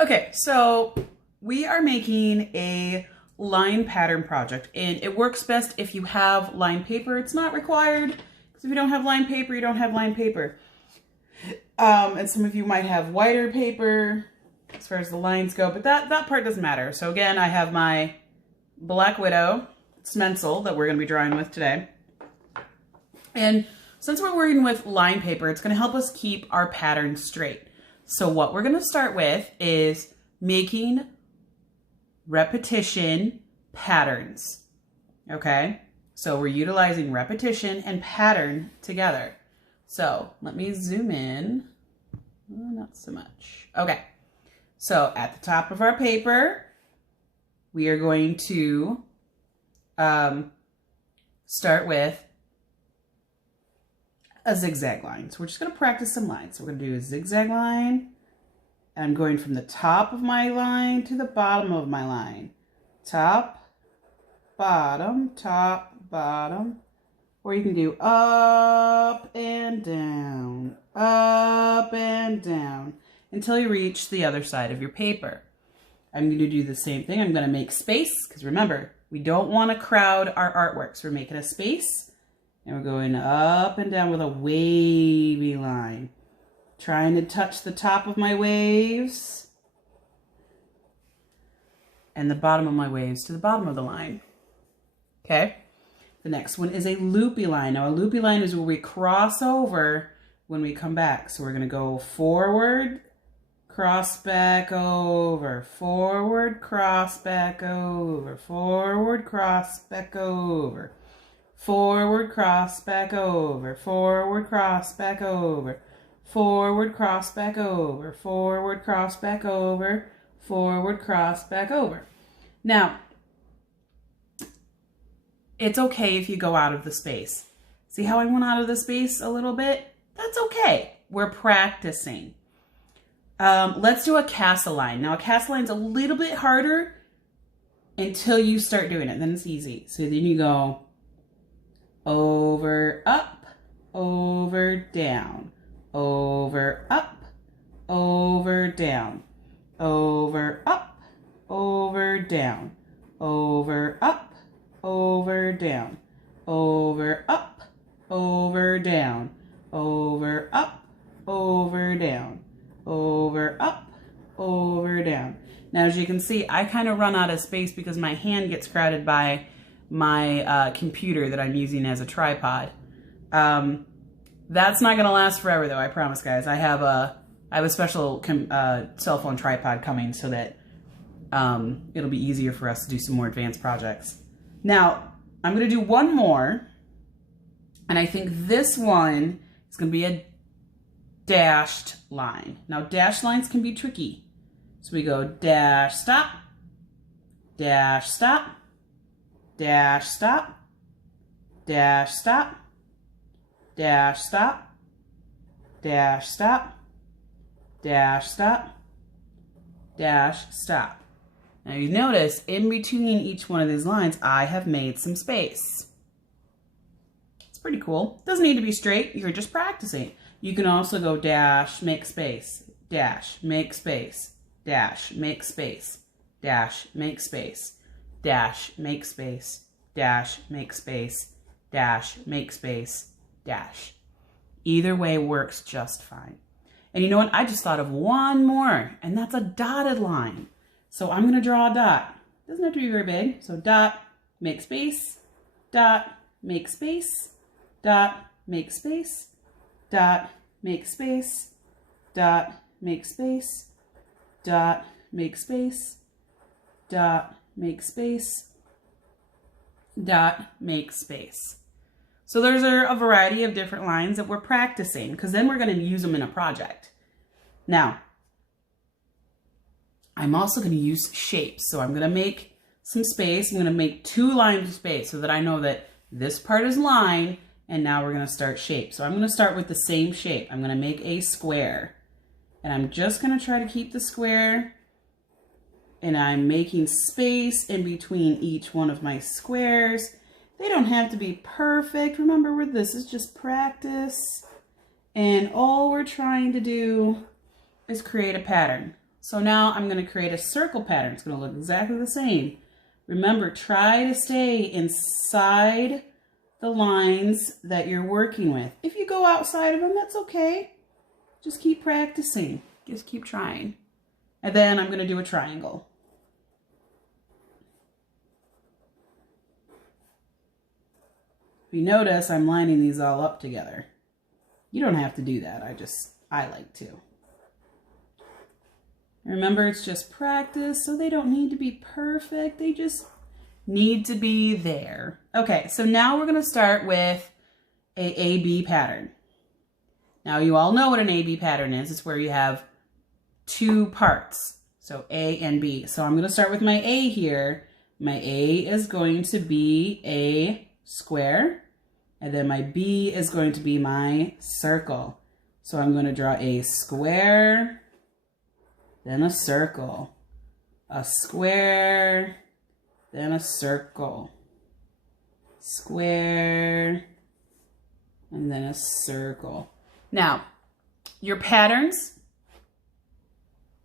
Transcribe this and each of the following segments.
Okay, so we are making a line pattern project, and it works best if you have line paper. It's not required, because if you don't have line paper, you don't have line paper. And some of you might have whiter paper as far as the lines go, but that part doesn't matter. So again, I have my Black Widow stencil that we're going to be drawing with today. And since we're working with line paper, it's going to help us keep our pattern straight. So what we're going to start with is making repetition patterns. Okay? So we're utilizing repetition and pattern together. So let me zoom in. Not so much. Okay. So at the top of our paper, we are going to start with a zigzag line. So we're just going to practice some lines. So we're going to do a zigzag line. And I'm going from the top of my line to the bottom of my line. Top, bottom, or you can do up and down, until you reach the other side of your paper. I'm going to do the same thing. I'm going to make space, because remember, we don't want to crowd our artwork. So we're making a space, and we're going up and down with a wavy line. Trying to touch the top of my waves and the bottom of my waves to the bottom of the line. Okay? The next one is a loopy line. Now a loopy line is where we cross over when we come back. So we're going to go forward, cross back over, forward, cross back over, forward, cross back over, forward, cross back over, forward, cross back over, forward, cross back over, forward, cross back over, forward, cross back over. Now, it's okay if you go out of the space. See how I went out of the space a little bit? That's okay. We're practicing. Let's do a castle line. Now, a castle line's a little bit harder until you start doing it. Then it's easy. So then you go over, up, over, down. Over, up, over, down, over, up, over, down, over, up, over, down, over, up, over, down, over, up, over, down, over, up, over, down. Now, as you can see, I kind of run out of space because my hand gets crowded by my computer that I'm using as a tripod. That's not going to last forever, though, I promise, guys. I have a special cell phone tripod coming so that it'll be easier for us to do some more advanced projects. Now, I'm going to do one more, and I think this one is going to be a dashed line. Now, dashed lines can be tricky. So we go dash, stop, dash, stop, dash, stop, dash, stop, dash, stop, dash, stop, dash, stop, dash, stop. Now you notice in between each one of these lines, I have made some space. It's pretty cool. Doesn't need to be straight. You're just practicing. You can also go dash, make space, dash, make space, dash, make space, dash, make space, dash, make space, dash, make space, dash, make space, dash. Either way works just fine. And you know what? I just thought of one more, and that's a dotted line. So I'm going to draw a dot. Doesn't have to be very big. So dot, make space, dot, make space, dot, make space, dot, make space, dot, make space, dot, make space, dot, make space, dot, make space. So there's a variety of different lines that we're practicing, because then we're going to use them in a project. Now, I'm also going to use shapes. So I'm going to make some space. I'm going to make 2 lines of space so that I know that this part is line, and now we're going to start shape. So I'm going to start with the same shape. I'm going to make a square, and I'm just going to try to keep the square, and I'm making space in between each one of my squares. They don't have to be perfect. Remember, this is just practice. And all we're trying to do is create a pattern. So now I'm going to create a circle pattern. It's going to look exactly the same. Remember, try to stay inside the lines that you're working with. If you go outside of them, that's okay. Just keep practicing. Just keep trying. And then I'm going to do a triangle. If you notice, I'm lining these all up together. You don't have to do that. I like to. Remember, it's just practice, so they don't need to be perfect. They just need to be there. Okay, so now we're going to start with a AB pattern. Now, you all know what an AB pattern is. It's where you have two parts, so A and B. So I'm going to start with my A here. My A is going to be a square, and then my B is going to be my circle. So I'm going to draw a square, then a circle, a square, then a circle, square, and then a circle. Now, your patterns,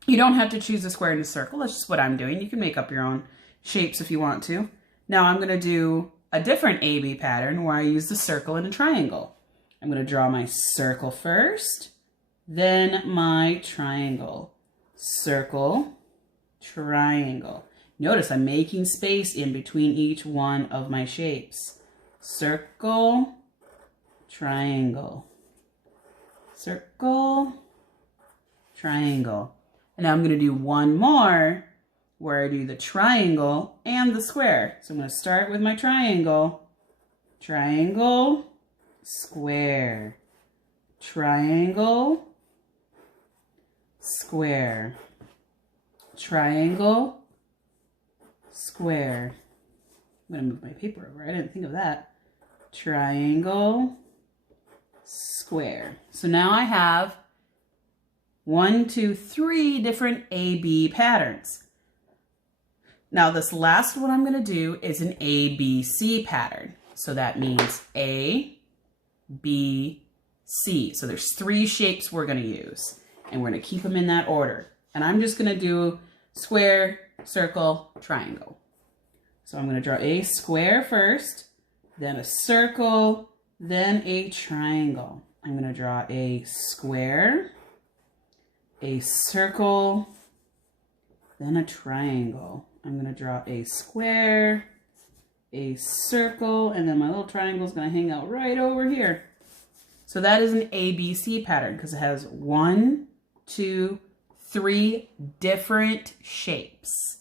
you don't have to choose a square and a circle. That's just what I'm doing. You can make up your own shapes if you want to. Now I'm going to do a different AB pattern where I use the circle and a triangle. I'm going to draw my circle first, then my triangle. Circle, triangle. Notice I'm making space in between each one of my shapes. Circle, triangle. Circle, triangle. And now I'm going to do one more where I do the triangle and the square. So I'm going to start with my triangle. Triangle, square. Triangle, square. Triangle, square. I'm going to move my paper over. I didn't think of that. Triangle, square. So now I have 1, 2, 3 different AB patterns. Now this last one I'm going to do is an ABC pattern. So that means A, B, C. So there's 3 shapes we're going to use, and we're going to keep them in that order. And I'm just going to do square, circle, triangle. So I'm going to draw a square first, then a circle, then a triangle. I'm going to draw a square, a circle, then a triangle. I'm going to draw a square, a circle, and then my little triangle is going to hang out right over here. So that is an ABC pattern because it has 1, 2, 3 different shapes.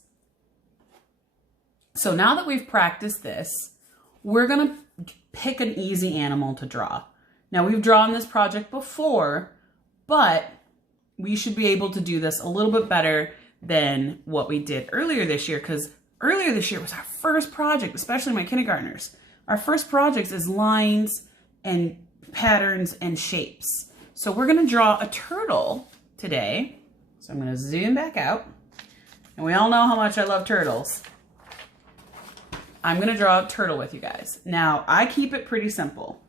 So now that we've practiced this, we're going to pick an easy animal to draw. Now we've drawn this project before, but we should be able to do this a little bit better than what we did earlier this year, because earlier this year was our first project, especially my kindergartners. Our first project is lines and patterns and shapes. So we're going to draw a turtle today. So I'm going to zoom back out. And we all know how much I love turtles. I'm going to draw a turtle with you guys. Now, I keep it pretty simple.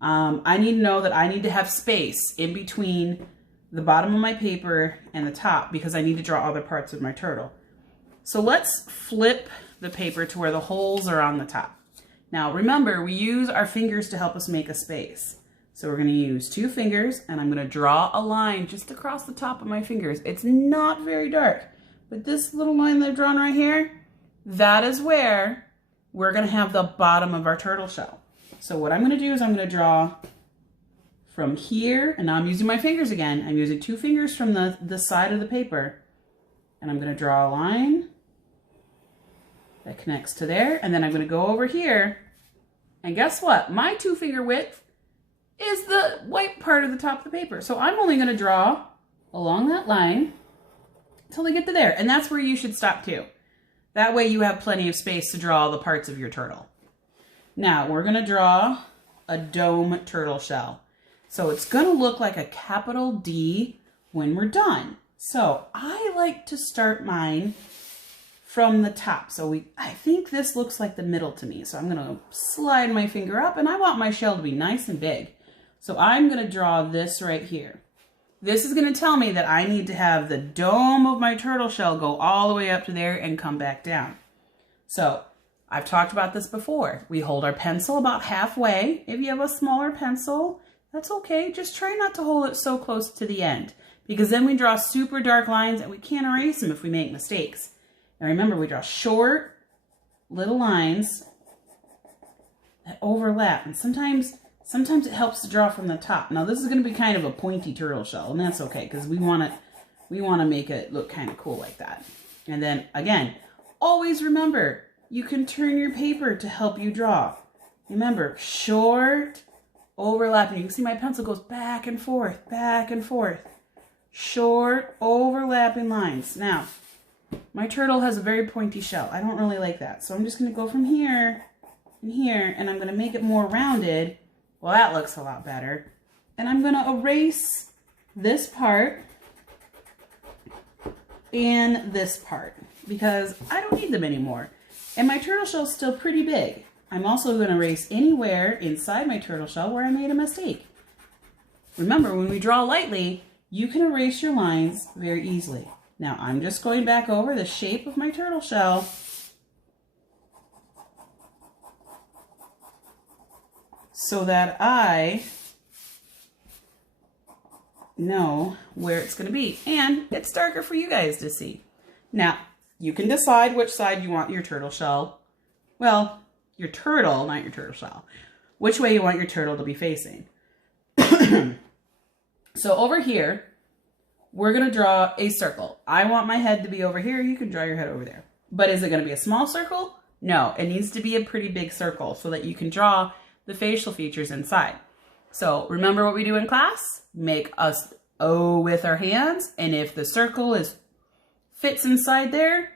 I need to know that I need to have space in between the bottom of my paper and the top because I need to draw other parts of my turtle. So let's flip the paper to where the holes are on the top. Now remember, we use our fingers to help us make a space. So we're going to use 2 fingers and I'm going to draw a line just across the top of my fingers. It's not very dark, but this little line that I've drawn right here, that is where we're going to have the bottom of our turtle shell. So what I'm going to do is I'm going to draw from here, and now I'm using my fingers again. I'm using 2 fingers from the side of the paper, and I'm going to draw a line that connects to there, and then I'm going to go over here, and guess what? My 2 finger width is the white part of the top of the paper. So I'm only going to draw along that line until I get to there, and that's where you should stop too. That way you have plenty of space to draw the parts of your turtle. Now we're going to draw a dome turtle shell. So it's going to look like a capital D when we're done. So I like to start mine from the top. So I think this looks like the middle to me. So I'm going to slide my finger up, and I want my shell to be nice and big. So I'm going to draw this right here. this is going to tell me that I need to have the dome of my turtle shell go all the way up to there and come back down. So I've talked about this before. We hold our pencil about halfway. If you have a smaller pencil, that's okay. Just try not to hold it so close to the end, because then we draw super dark lines and we can't erase them if we make mistakes. And remember, we draw short little lines that overlap. And sometimes it helps to draw from the top. Now this is going to be kind of a pointy turtle shell, and that's okay because we want to make it look kind of cool like that. And then again, always remember, you can turn your paper to help you draw. Remember, short, overlapping. You can see my pencil goes back and forth, back and forth. Short, overlapping lines. Now, my turtle has a very pointy shell. I don't really like that. So I'm just going to go from here and here, and I'm going to make it more rounded. Well, that looks a lot better. And I'm going to erase this part and this part because I don't need them anymore. And my turtle shell is still pretty big. I'm also going to erase anywhere inside my turtle shell where I made a mistake. Remember, when we draw lightly, you can erase your lines very easily. Now, I'm just going back over the shape of my turtle shell. So that I know where it's going to be. And it's darker for you guys to see. Now, you can decide which side you want your turtle shell. Well, your turtle, not your turtle shell. Which way you want your turtle to be facing. So over here, we're going to draw a circle. I want my head to be over here. You can draw your head over there. But is it going to be a small circle? No, it needs to be a pretty big circle so that you can draw the facial features inside. So remember what we do in class? Make us O with our hands. And if the circle fits inside there,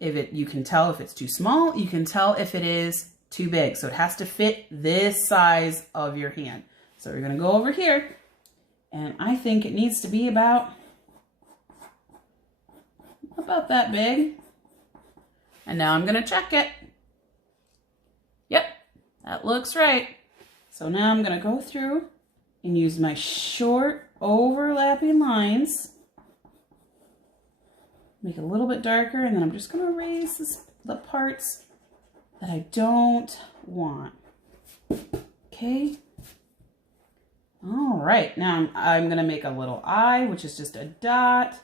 you can tell if it's too small, you can tell if it is too big. So it has to fit this size of your hand. So we're going to go over here, and I think it needs to be about that big. And now I'm going to check it. Yep, that looks right. So now I'm going to go through and use my short overlapping lines. Make it a little bit darker, and then I'm just going to erase the parts that I don't want. Okay. All right, now I'm going to make a little eye, which is just a dot.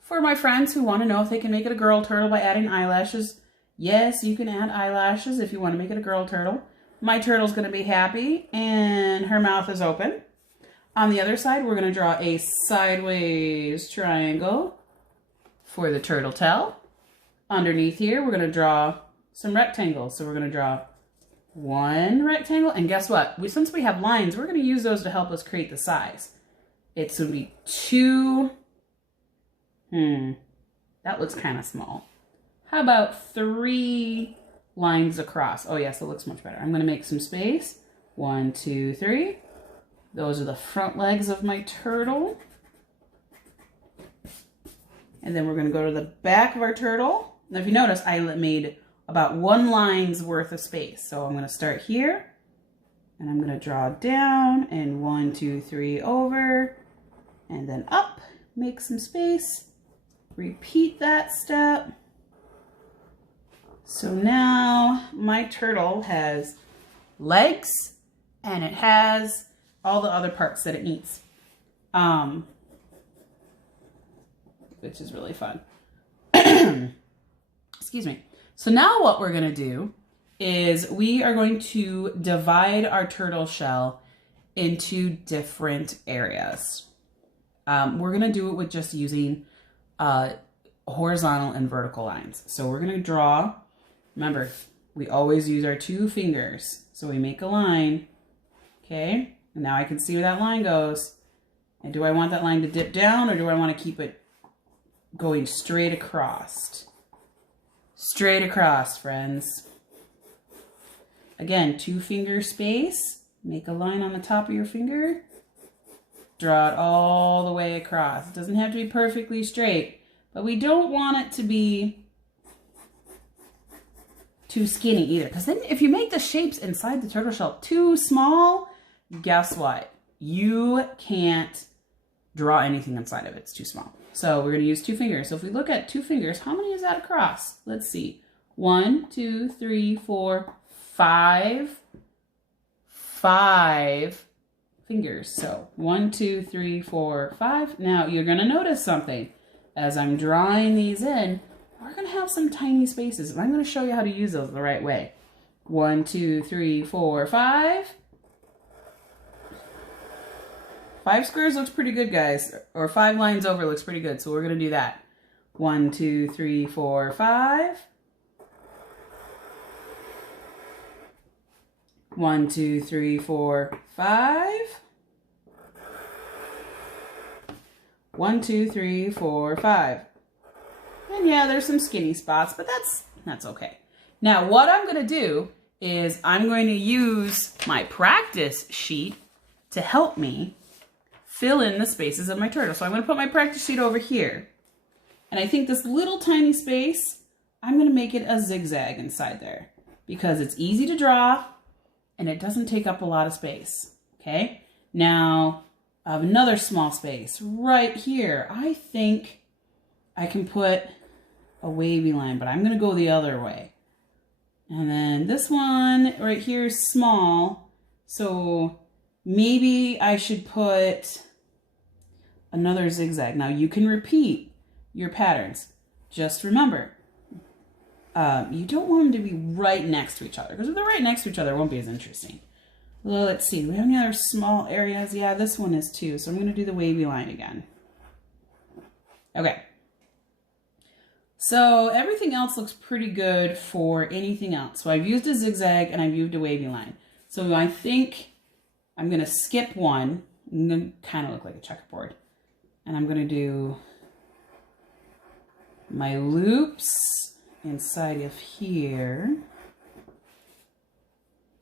For my friends who want to know if they can make it a girl turtle by adding eyelashes, yes, you can add eyelashes if you want to make it a girl turtle. My turtle's going to be happy, and her mouth is open. On the other side, we're going to draw a sideways triangle for the turtle tail. Underneath here, we're going to draw some rectangles. So we're going to draw one rectangle, and guess what? Since we have lines, we're going to use those to help us create the size. It's going to be two. That looks kind of small. How about 3 lines across? Oh yes, it looks much better. I'm going to make some space. 1, 2, 3. Those are the front legs of my turtle. And then we're going to go to the back of our turtle. Now if you notice, I made about 1 line's worth of space. So I'm going to start here, and I'm going to draw down, and 1, 2, 3 over, and then up, make some space, repeat that step. So now my turtle has legs, and it has all the other parts that it needs, which is really fun. Excuse me. So now what we're going to do is we are going to divide our turtle shell into different areas. We're going to do it with just using horizontal and vertical lines. So we're going to draw, remember, we always use our 2 fingers. So we make a line, okay? And now I can see where that line goes. And do I want that line to dip down, or do I want to keep it going straight across? Straight across, friends. Again, 2 finger space. Make a line on the top of your finger. Draw it all the way across. It doesn't have to be perfectly straight, but we don't want it to be too skinny either. Because then if you make the shapes inside the turtle shell too small, guess what? You can't draw anything inside of it. It's too small. So we're going to use 2 fingers. So if we look at 2 fingers, how many is that across? Let's see. 1, 2, 3, 4, 5. 5 fingers. So 1, 2, 3, 4, 5. Now you're going to notice something. As I'm drawing these in, we're going to have some tiny spaces. And I'm going to show you how to use those the right way. 1, 2, 3, 4, 5. 5 squares looks pretty good, guys. Or 5 lines over looks pretty good. So we're going to do that. 1, 2, 3, 4, 5. 1, 2, 3, 4, 5. 1, 2, 3, 4, 5. And yeah, there's some skinny spots, but that's okay. Now, what I'm going to do is I'm going to use my practice sheet to help me fill in the spaces of my turtle. So I'm going to put my practice sheet over here. And I think this little tiny space, I'm going to make it a zigzag inside there because it's easy to draw and it doesn't take up a lot of space. Okay. Now, I have another small space right here. I think I can put a wavy line, but I'm going to go the other way. And then this one right here is small. So maybe I should put another zigzag. Now you can repeat your patterns. Just remember, you don't want them to be right next to each other because if they're right next to each other, it won't be as interesting. Well, let's see. Do we have any other small areas? Yeah, this one is too. So I'm going to do the wavy line again. Okay. So everything else looks pretty good for anything else. So I've used a zigzag and I've used a wavy line. So I think I'm going to skip one. I'm going to kind of look like a checkerboard. And I'm going to do my loops inside of here.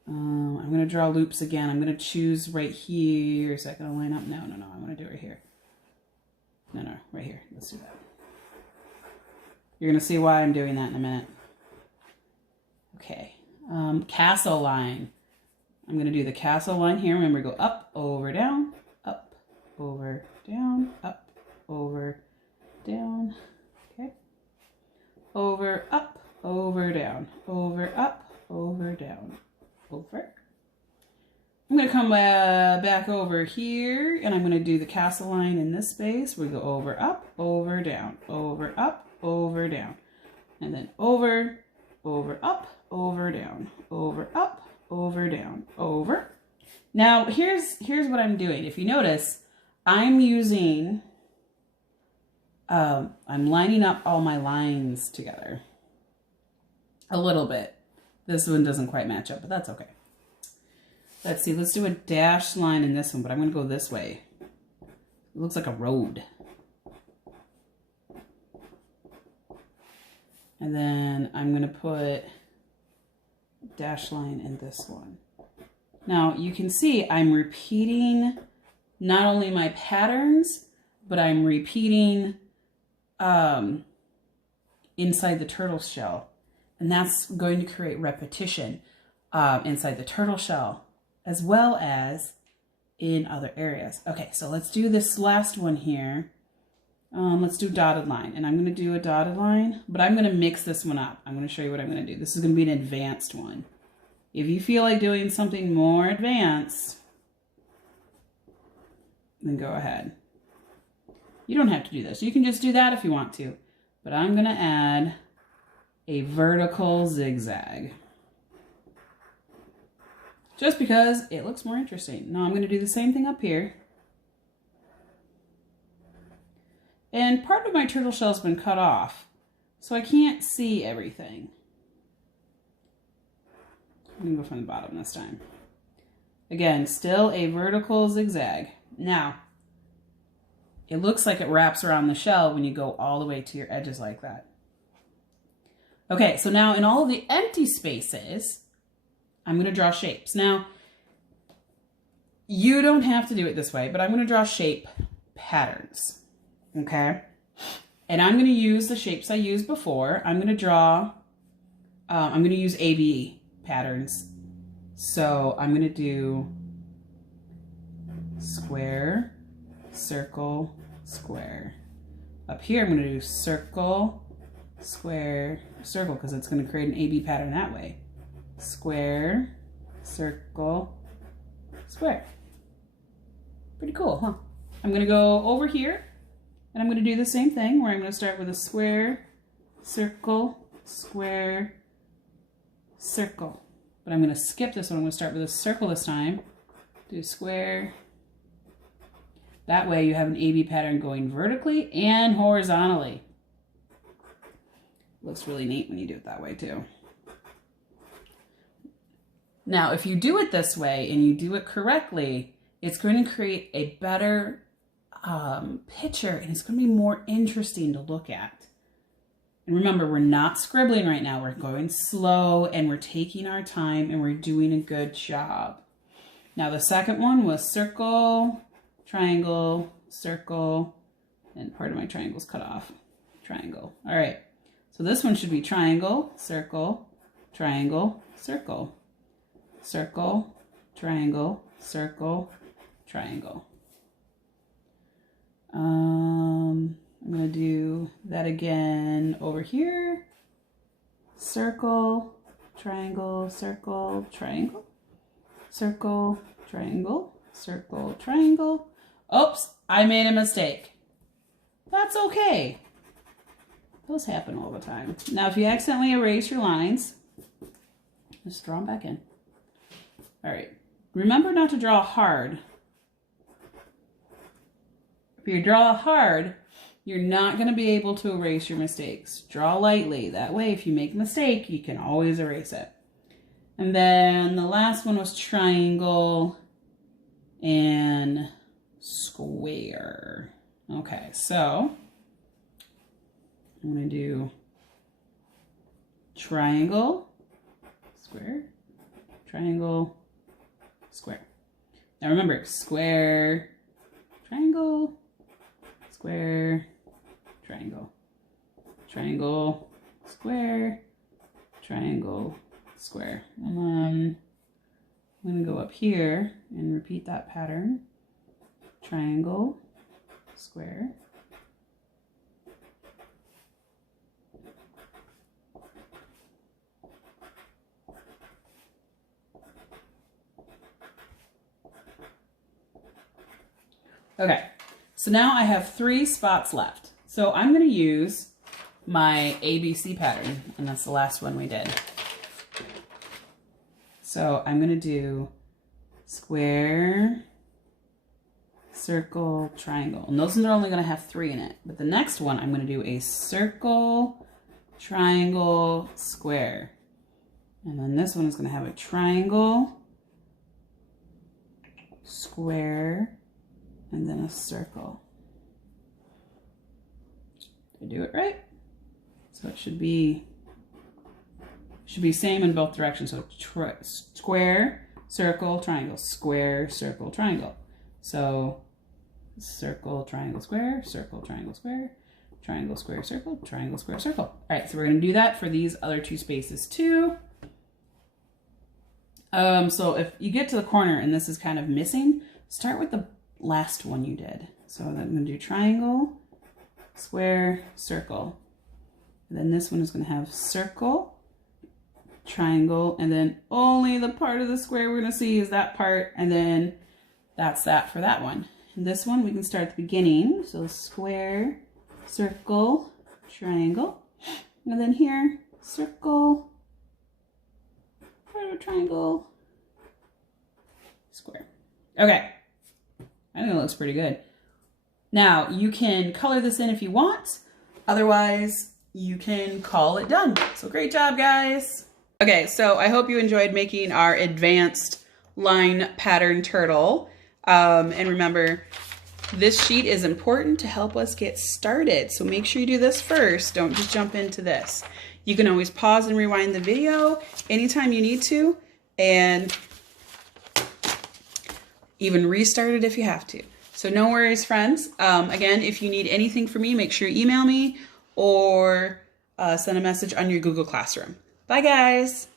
I'm going to draw loops again. I'm going to choose right here. Is that going to line up? No. I'm going to do it right here. No, right here. Let's do that. You're going to see why I'm doing that in a minute. Okay. Castle line. I'm going to do the castle line here. Remember, go up, over, down, up, over, down, up, over, down. Okay. Over, up, over, down, over, up, over, down, over. I'm going to come back over here and I'm going to do the castle line in this space. We go over, up, over, down, over, up, over, down, and then over, up, over, down, over, up, over, down, over. Now here's what I'm doing. If you notice, I'm using, I'm lining up all my lines together a little bit. This one doesn't quite match up, but that's okay. Let's see, let's do a dashed line in this one, but I'm going to go this way. It looks like a road. And then I'm going to put a dash line in this one. Now you can see I'm repeating not only my patterns, but I'm repeating inside the turtle shell. And that's going to create repetition inside the turtle shell as well as in other areas. Okay, so let's do this last one here. Let's do dotted line, and I'm going to do a dotted line, but I'm going to mix this one up. I'm going to show you what I'm going to do. This is going to be an advanced one. If you feel like doing something more advanced, then go ahead. You don't have to do this. You can just do that if you want to, but I'm going to add a vertical zigzag just because it looks more interesting. Now I'm going to do the same thing up here. And part of my turtle shell's been cut off, so I can't see everything. I'm going to go from the bottom this time. Again, still a vertical zigzag. Now, it looks like it wraps around the shell when you go all the way to your edges like that. Okay, so now in all of the empty spaces, I'm going to draw shapes. Now, you don't have to do it this way, but I'm going to draw shape patterns. Okay, and I'm going to use the shapes I used before. I'm going to draw, I'm going to use AB patterns. So I'm going to do square, circle, square. Up here, I'm going to do circle, square, circle, because it's going to create an AB pattern that way. Square, circle, square. Pretty cool, huh? I'm going to go over here, and I'm going to do the same thing, where I'm going to start with a square, circle, square, circle. But I'm going to skip this one. I'm going to start with a circle this time. Do square. That way you have an AB pattern going vertically and horizontally. Looks really neat when you do it that way too. Now, if you do it this way and you do it correctly, it's going to create a better picture, and it's going to be more interesting to look at. And remember, we're not scribbling right now. We're going slow and we're taking our time and we're doing a good job. Now the second one was circle, triangle, circle, and part of my triangle's cut off. Triangle. All right. So this one should be triangle, circle, triangle, circle, circle, triangle, circle, triangle. I'm going to do that again over here. Circle, triangle, circle, triangle, circle, triangle, circle, triangle. Oops, I made a mistake. That's okay. Those happen all the time. Now, if you accidentally erase your lines, just draw them back in. All right. Remember not to draw hard. If you draw hard, you're not going to be able to erase your mistakes. Draw lightly. That way, if you make a mistake, you can always erase it. And then the last one was triangle and square. Okay, so I'm going to do triangle, square, triangle, square. Now remember, square, triangle, square, triangle, triangle, square, triangle, square. And then I'm going to go up here and repeat that pattern. Triangle, square, okay, so now I have 3 spots left. So I'm going to use my ABC pattern, and that's the last one we did. So I'm going to do square, circle, triangle. And those are only going to have 3 in it. But the next one, I'm going to do a circle, triangle, square. And then this one is going to have a triangle, square, and then a circle. Did I do it right? So it should be same in both directions. So square, circle, triangle, square, circle, triangle. So circle, triangle, square, circle, triangle, square, triangle, square, circle, triangle, square, circle. All right, so we're going to do that for these other 2 spaces too. So if you get to the corner and this is kind of missing, start with the last one you did. So I'm going to do triangle, square, circle. And then this one is going to have circle, triangle, and then only the part of the square we're going to see is that part, and then that's that for that one. And this one we can start at the beginning. So square, circle, triangle, and then here circle, part of a triangle, square. Okay, I think it looks pretty good. Now you can color this in if you want, otherwise you can call it done. So great job, guys. Okay, so I hope you enjoyed making our advanced line pattern turtle. And remember, this sheet is important to help us get started. So make sure you do this first. Don't just jump into this. You can always pause and rewind the video anytime you need to, and even restart it if you have to. So no worries, friends. Again, if you need anything from me, make sure you email me or send a message on your Google Classroom. Bye, guys.